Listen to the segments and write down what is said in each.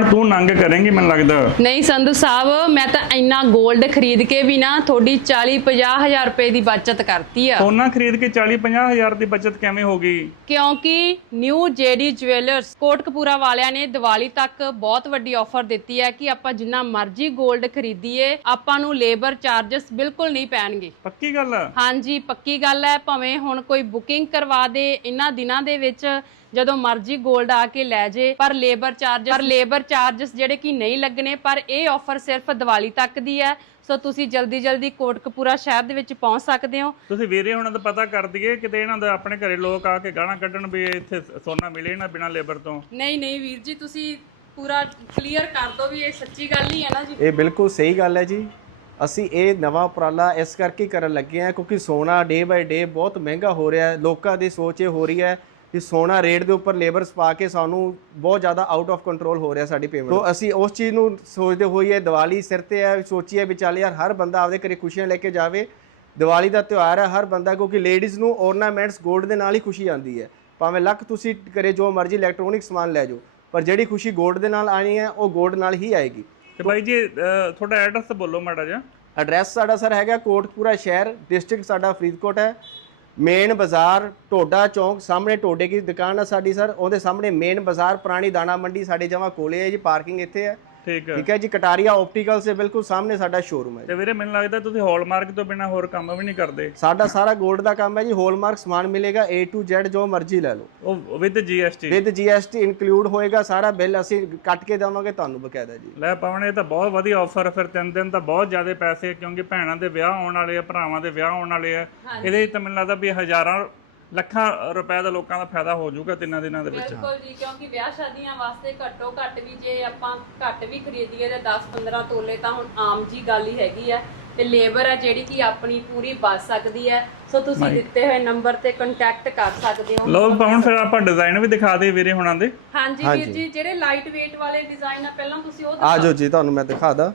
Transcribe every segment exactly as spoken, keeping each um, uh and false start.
तू नंग करेंगी मैं लगता नहीं संधू साहब, मैं तो इन्ना गोल्ड खरीद के भी ना थोड़ी चाली पचास हजार रुपए की बचत करती है। सोना खरीद के चाली पचास हजार की बचत किवें होगी? क्योंकि न्यू जेडी ज्वेलर्स कोटकपूरा वालिਆਂ ने दिवाली तक बहुत वड्डी ऑफर दी है कि ਆਪਾਂ जिन्ना मर्जी गोल्ड खरीदीए ਆਪਾਂ ਨੂੰ लेबर चार्जेस बिल्कुल नहीं पैणगे। पक्की गल है? हाँ जी पक्की गल है। भावें हुण कोई बुकिंग करवा दे इन्हां दिनां दे विच ਜਦੋਂ ਮਰਜ਼ੀ 골ਡ ਆ ਕੇ ਲੈ ਜੇ, ਪਰ ਲੇਬਰ ਚਾਰਜ ਪਰ ਲੇਬਰ ਚਾਰजेस ਜਿਹੜੇ ਕਿ ਨਹੀਂ ਲੱਗਣੇ। ਪਰ ਇਹ ਆਫਰ ਸਿਰਫ ਦੀਵਾਲੀ ਤੱਕ ਦੀ ਹੈ, ਸੋ ਤੁਸੀਂ ਜਲਦੀ ਜਲਦੀ ਕੋਟਕਪੂਰਾ ਸ਼ਹਿਰ ਦੇ ਵਿੱਚ ਪਹੁੰਚ ਸਕਦੇ ਹੋ। ਤੁਸੀਂ ਵੀਰੇ ਹੁਣਾਂ ਦਾ ਪਤਾ ਕਰ ਦਈਏ ਕਿਤੇ ਇਹਨਾਂ ਦਾ ਆਪਣੇ ਘਰੇ ਲੋਕ ਆ ਕੇ ਗਾਣਾ ਕੱਢਣ ਵੀ ਇੱਥੇ ਸੋਨਾ ਮਿਲੇ ਨਾ ਬਿਨਾਂ ਲੇਬਰ ਤੋਂ। ਨਹੀਂ ਨਹੀਂ ਵੀਰ ਜੀ, ਤੁਸੀਂ ਪੂਰਾ ਕਲੀਅਰ ਕਰ ਦਿਓ ਵੀ ਇਹ ਸੱਚੀ ਗੱਲ ਹੀ ਹੈ ਨਾ ਜੀ। ਇਹ ਬਿਲਕੁਲ ਸਹੀ ਗੱਲ ਹੈ ਜੀ। ਅਸੀਂ ਇਹ ਨਵਾਂ ਉਪਰਾਲਾ ਇਸ ਕਰਕੇ ਕਰਨ ਲੱਗੇ ਹਾਂ ਕਿਉਂਕਿ ਸੋਨਾ ਡੇ ਬਾਏ ਡੇ ਬਹੁਤ ਮਹਿੰਗਾ ਹੋ ਰਿਹਾ ਹੈ। ਲੋਕਾਂ ਦੀ ਸੋਚ ਇਹ ਹੋ ਰਹੀ ਹੈ ਕਿ ਸੋਨਾ ਰੇਟ ਦੇ ਉੱਪਰ ਲੇਬਰਸ ਪਾ ਕੇ ਸਾਨੂੰ ਬਹੁਤ ਜ਼ਿਆਦਾ ਆਊਟ ਆਫ ਕੰਟਰੋਲ ਹੋ ਰਿਹਾ ਸਾਡੀ ਪੇਮੈਂਟ। ਤੋਂ ਅਸੀਂ ਉਸ ਚੀਜ਼ ਨੂੰ ਸੋਚਦੇ ਹੋਈਏ ਦੀਵਾਲੀ ਸਿਰ ਤੇ ਹੈ, ਸੋਚੀਏ ਵੀ ਚੱਲ ਯਾਰ ਹਰ ਬੰਦਾ ਆਪਦੇ ਘਰੇ ਖੁਸ਼ੀਆਂ ਲੈ ਕੇ ਜਾਵੇ। ਦੀਵਾਲੀ ਦਾ ਤਿਉਹਾਰ ਹੈ, ਹਰ ਬੰਦਾ ਕਿਉਂਕਿ ਲੇਡੀਜ਼ ਨੂੰ ਔਰਨਾਮੈਂਟਸ 골ਡ ਦੇ ਨਾਲ ਹੀ ਖੁਸ਼ੀ ਆਉਂਦੀ ਹੈ। ਭਾਵੇਂ ਲੱਖ ਤੁਸੀਂ ਘਰੇ ਜੋ ਮਰਜ਼ੀ ਇਲੈਕਟ੍ਰੋਨਿਕ ਸਮਾਨ ਲੈ ਜਾਓ, ਪਰ ਜਿਹੜੀ ਖੁਸ਼ੀ 골ਡ ਦੇ ਨਾਲ ਆਣੀ ਹੈ ਉਹ 골ਡ ਨਾਲ ਹੀ ਆਏਗੀ। ਤੇ ਬਾਈ ਜੀ ਤੁਹਾਡਾ ਐਡਰੈਸ ਬੋਲੋ ਮਾੜਾ ਜਿਹਾ। ਐਡਰੈਸ ਸਾਡਾ ਸਰ ਹੈਗਾ ਕੋਟਕਪੂਰਾ ਸ਼ਹਿਰ, ਡਿਸਟ੍ਰਿਕਟ ਸਾਡਾ ਫਰੀਦਕੋਟ ਹੈ। ਮੇਨ ਬਾਜ਼ਾਰ ਟੋਡਾ ਚੌਂਕ ਸਾਹਮਣੇ ਟੋਡੇ ਦੀ ਦੁਕਾਨ ਹੈ ਸਾਡੀ ਸਰ, ਉਹਦੇ ਸਾਹਮਣੇ ਮੇਨ ਬਾਜ਼ਾਰ ਪੁਰਾਣੀ ਦਾਣਾ ਮੰਡੀ ਸਾਡੇ ਜਮਾ ਕੋਲੇ ਹੈ ਜੀ। ਪਾਰਕਿੰਗ ਇੱਥੇ ਹੈ। ਠੀਕ ਹੈ ਠੀਕ ਹੈ ਜੀ। ਕਟਾਰੀਆ ਆਪਟੀਕਲ ਸੇ ਬਿਲਕੁਲ ਸਾਹਮਣੇ ਸਾਡਾ ਸ਼ੋਰੂਮ ਹੈ। ਤੇ ਵੀਰੇ ਮੈਨੂੰ ਲੱਗਦਾ ਤੁਸੀਂ ਹੌਲਮਾਰਕ ਤੋਂ ਬਿਨਾ ਹੋਰ ਕੰਮ ਵੀ ਨਹੀਂ ਕਰਦੇ। ਸਾਡਾ ਸਾਰਾ 골ਡ ਦਾ ਕੰਮ ਹੈ ਜੀ। ਹੌਲਮਾਰਕ ਸਮਾਨ ਮਿਲੇਗਾ ਏ ਟੂ ਜ਼ੈਡ, ਜੋ ਮਰਜ਼ੀ ਲੈ ਲਓ। ਉਹ with GST with GST include ਹੋਏਗਾ। ਸਾਰਾ ਬਿੱਲ ਅਸੀਂ ਕੱਟ ਕੇ ਦੇਵਾਂਗੇ ਤੁਹਾਨੂੰ ਬਕਾਇਦਾ ਜੀ। ਲੈ ਪਾਵਣੇ ਤਾਂ ਬਹੁਤ ਵਧੀਆ ਆਫਰ। ਫਿਰ ਤਿੰਨ ਦਿਨ ਤਾਂ ਬਹੁਤ ਜ਼ਿਆਦਾ ਪੈਸੇ, ਕਿਉਂਕਿ ਭੈਣਾਂ ਦੇ ਵਿਆਹ ਆਉਣ ਵਾਲੇ ਆ, ਭਰਾਵਾਂ ਦੇ ਵਿਆਹ ਆਉਣ ਵਾਲੇ ਆ। ਇਹਦੇ ਤਾਂ ਮੈਨੂੰ ਲੱਗਦਾ ਵੀ ਹਜ਼ਾਰਾਂ ਲੱਖਾਂ ਰੁਪਏ ਦਾ ਲੋਕਾਂ ਦਾ ਫਾਇਦਾ ਹੋ ਜਾਊਗਾ ਤਿੰਨਾਂ ਦਿਨਾਂ ਦੇ ਵਿੱਚ। ਬਿਲਕੁਲ ਜੀ, ਕਿਉਂਕਿ ਵਿਆਹ ਸ਼ਾਦੀਆਂ ਵਾਸਤੇ ਘੱਟੋ ਘੱਟ ਵੀ ਜੇ ਆਪਾਂ ਘੱਟ ਵੀ ਖਰੀਦੀਏ ਤੇ ਦਸ ਪੰਦਰਾਂ ਤੋਲੇ ਤਾਂ ਹੁਣ ਆਮ ਜੀ ਗੱਲ ਹੀ ਹੈਗੀ ਆ। ਤੇ ਲੇਬਰ ਹੈ ਜਿਹੜੀ ਕਿ ਆਪਣੀ ਪੂਰੀ ਬਚ ਸਕਦੀ ਹੈ। ਸੋ ਤੁਸੀਂ ਦਿੱਤੇ ਹੋਏ ਨੰਬਰ ਤੇ ਕੰਟੈਕਟ ਕਰ ਸਕਦੇ ਹੋ। ਲੋ ਪਾਉਣ ਫਿਰ ਆਪਾਂ ਡਿਜ਼ਾਈਨ ਵੀ ਦਿਖਾ ਦੇ ਵੀਰੇ ਹੁਣਾਂ ਦੇ। ਹਾਂਜੀ ਵੀਰ ਜੀ, ਜਿਹੜੇ ਲਾਈਟ weight ਵਾਲੇ ਡਿਜ਼ਾਈਨ ਆ ਪਹਿਲਾਂ ਤੁਸੀਂ ਉਹ ਆ ਜਾਓ ਜੀ, ਤੁਹਾਨੂੰ ਮੈਂ ਦਿਖਾ ਦਾਂ।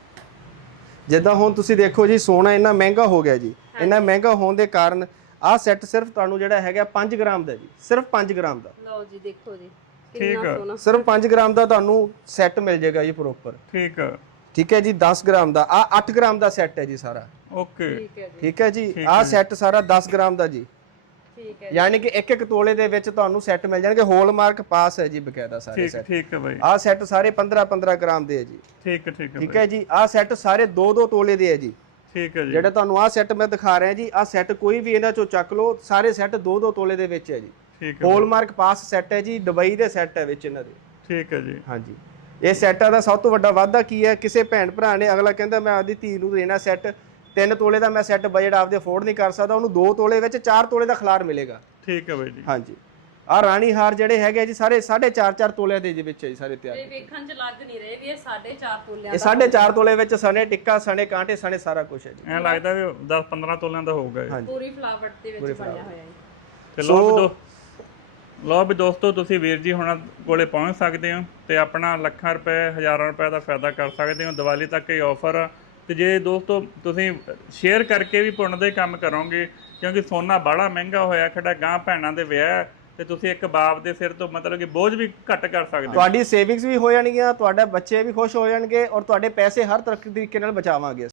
ਜਿੱਦਾਂ ਹੁਣ ਤੁਸੀਂ ਦੇਖੋ ਜੀ, ਸੋਨਾ ਇੰਨਾ ਮਹਿੰਗਾ ਹੋ ਗਿਆ ਜੀ। ਇੰਨਾ ਮਹਿੰਗਾ ਹੋਣ ਦੇ ਕਾਰਨ ਆਹ ਸੈੱਟ ਸਿਰਫ ਤੁਹਾਨੂੰ ਜਿਹੜਾ ਹੈਗਾ ਪੰਜ ਗ੍ਰਾਮ ਦਾ ਜੀ, ਸਿਰਫ ਪੰਜ ਗ੍ਰਾਮ ਦਾ। ਲਓ ਜੀ ਦੇਖੋ ਜੀ ਕਿੰਨਾ ਸੋਹਣਾ। ਸਿਰਫ ਪੰਜ ਗ੍ਰਾਮ ਦਾ ਤੁਹਾਨੂੰ ਸੈੱਟ ਮਿਲ ਜਾਏਗਾ ਜੀ ਪ੍ਰੋਪਰ। ਠੀਕ ਠੀਕ ਹੈ ਜੀ। ਦਸ ਗ੍ਰਾਮ ਦਾ ਆ ਅੱਠ ਗ੍ਰਾਮ ਦਾ ਸੈੱਟ ਹੈ ਜੀ ਸਾਰਾ। ਓਕੇ ਠੀਕ ਹੈ ਜੀ। ਠੀਕ ਹੈ ਜੀ। ਆਹ ਸੈੱਟ ਸਾਰਾ ਦਸ ਗ੍ਰਾਮ ਦਾ ਜੀ। ਠੀਕ ਹੈ। ਯਾਨੀ ਕਿ ਇੱਕ ਇੱਕ ਤੋਲੇ ਦੇ ਵਿੱਚ ਤੁਹਾਨੂੰ ਸੈੱਟ ਮਿਲ ਜਾਣਗੇ। ਹੋਲਮਾਰਕ ਪਾਸ ਹੈ ਜੀ ਬਕਾਇਦਾ ਸਾਰੇ ਸੈੱਟ। ਠੀਕ ਹੈ ਬਾਈ। ਆਹ ਸੈੱਟ ਸਾਰੇ ਪੰਦਰਾਂ ਪੰਦਰਾਂ ਗ੍ਰਾਮ ਦੇ ਹੈ ਜੀ। ਠੀਕ ਹੈ ਠੀਕ ਹੈ ਠੀਕ ਹੈ ਜੀ। ਆਹ ਸੈੱਟ ਸਾਰੇ ਦੋ ਦੋ ਤੋਲੇ ਦੇ ਹੈ ਜੀ। ਠੀਕ ਹੈ ਜੀ। ਜਿਹੜਾ ਤੁਹਾਨੂੰ ਆਹ ਸੈੱਟ ਮੈਂ ਦਿਖਾ ਰਿਹਾ ਜੀ, ਆਹ ਸੈੱਟ ਕੋਈ ਵੀ ਇਹਨਾਂ ਚੋਂ ਚੱਕ ਲਓ, ਸਾਰੇ ਸੈੱਟ ਦੋ ਦੋ ਤੋਲੇ ਦੇ ਵਿੱਚ ਹੈ ਜੀ। ਠੀਕ ਹੈ। ਹੋਲਮਾਰਕ ਪਾਸ ਸੈੱਟ ਹੈ ਜੀ, ਦੁਬਈ ਦੇ ਸੈੱਟ ਹੈ ਵਿੱਚ ਇਹਨਾਂ ਦੇ। ਠੀਕ ਹੈ ਜੀ। ਹਾਂਜੀ। ਇਹ ਸੈੱਟਾਂ ਦਾ ਸਭ ਤੋਂ ਵੱਡਾ ਵਾਧਾ ਕੀ ਹੈ, ਕਿਸੇ ਭੈਣ ਭਰਾ ਨੇ ਅਗਲਾ ਕਹਿੰਦਾ ਮੈਂ ਆਪਦੀ ਧੀ ਨੂੰ ਦੇਣਾ ਸੈੱਟ, ਤਿੰਨ ਤੋਲੇ ਦਾ ਮੈਂ ਸੈੱਟ ਬਜਟ ਆਪਦੇ ਅਫੋਰਡ ਨਹੀਂ ਕਰ ਸਕਦਾ, ਉਹਨੂੰ ਦੋ ਤੋਲੇ ਵਿੱਚ ਚਾਰ ਤੋਲੇ ਦਾ ਖਲਾਰ ਮਿਲੇਗਾ। ਠੀਕ ਹੈ ਬਾਈ ਜੀ। ਹਾਂਜੀ। ਆਹ ਰਾਣੀ ਹਾਰ ਜਿਹੜੇ ਹੈਗੇ ਜੀ ਸਾਰੇ ਸਾਢੇ ਚਾਰ ਚਾਰ ਤੋਲਿਆਂ ਦੇ ਵਿੱਚ ਹੈ ਜੀ ਸਾਰੇ ਤਿਆਰ। ਇਹ ਵੇਖਣ ਚ ਲੱਗ ਨਹੀਂ ਰਹੇ ਵੀ ਇਹ ਸਾਢੇ ਚਾਰ ਤੋਲਿਆਂ ਇਹ ਸਾਢੇ ਚਾਰ ਤੋਲੇ ਵਿੱਚ ਸਣੇ ਟਿੱਕਾ, ਸਣੇ ਕਾਂਟੇ, ਸਣੇ ਸਾਰਾ ਕੁਝ ਹੈ ਜੀ। ਐਂ ਲੱਗਦਾ ਵੀ ਦਸ ਪੰਦਰਾਂ ਤੋਲਿਆਂ ਦਾ ਹੋਊਗਾ ਇਹ। ਪੂਰੀ ਫਲਾਵਟ ਦੇ ਵਿੱਚ ਬਣਿਆ ਹੋਇਆ ਹੈ। ਤੇ ਲੋ ਵੀ ਦੋ ਲੋ ਵੀ ਦੋਸਤੋ, ਤੁਸੀਂ ਵੀਰ ਜੀ ਹੁਣਾਂ ਕੋਲੇ ਪਹੁੰਚ ਸਕਦੇ ਹੋ ਤੇ ਆਪਣਾ ਲੱਖਾਂ ਰੁਪਏ ਹਜ਼ਾਰਾਂ ਰੁਪਏ ਦਾ ਫਾਇਦਾ ਕਰ ਸਕਦੇ ਹੋ। ਦੀਵਾਲੀ ਤੱਕ ਇਹ ਆਫਰ ਆ। ਤੇ ਜੇ ਦੋਸਤੋ ਤੁਸੀਂ ਸ਼ੇਅਰ ਕਰਕੇ ਵੀ ਪੁੰਨ ਦੇ ਕੰਮ ਕਰੋਗੇ, ਕਿਉਂਕਿ ਸੋਨਾ ਬਾਹਲਾ ਮਹਿੰਗਾ ਹੋਇਆ ਖੜਾ, ਗਾਂ ਭੈਣਾਂ ਦੇ ਵਿਆਹ ਤੇ ਤੁਸੀਂ ਇੱਕ ਬਾਪ ਦੇ ਸਿਰ ਤੋਂ ਮਤਲਬ ਕਿ ਬੋਝ ਵੀ ਘੱਟ ਕਰ ਸਕਦੇ ਹੋ। ਤੁਹਾਡੀ ਸੇਵਿੰਗਸ ਵੀ ਹੋ ਜਾਣਗੀਆਂ, ਤੁਹਾਡੇ ਬੱਚੇ ਵੀ ਖੁਸ਼ ਹੋ ਜਾਣਗੇ ਔਰ ਤੁਹਾਡੇ ਪੈਸੇ ਹਰ ਤਰੀਕੇ ਨਾਲ ਬਚਾਵਾਂਗੇ।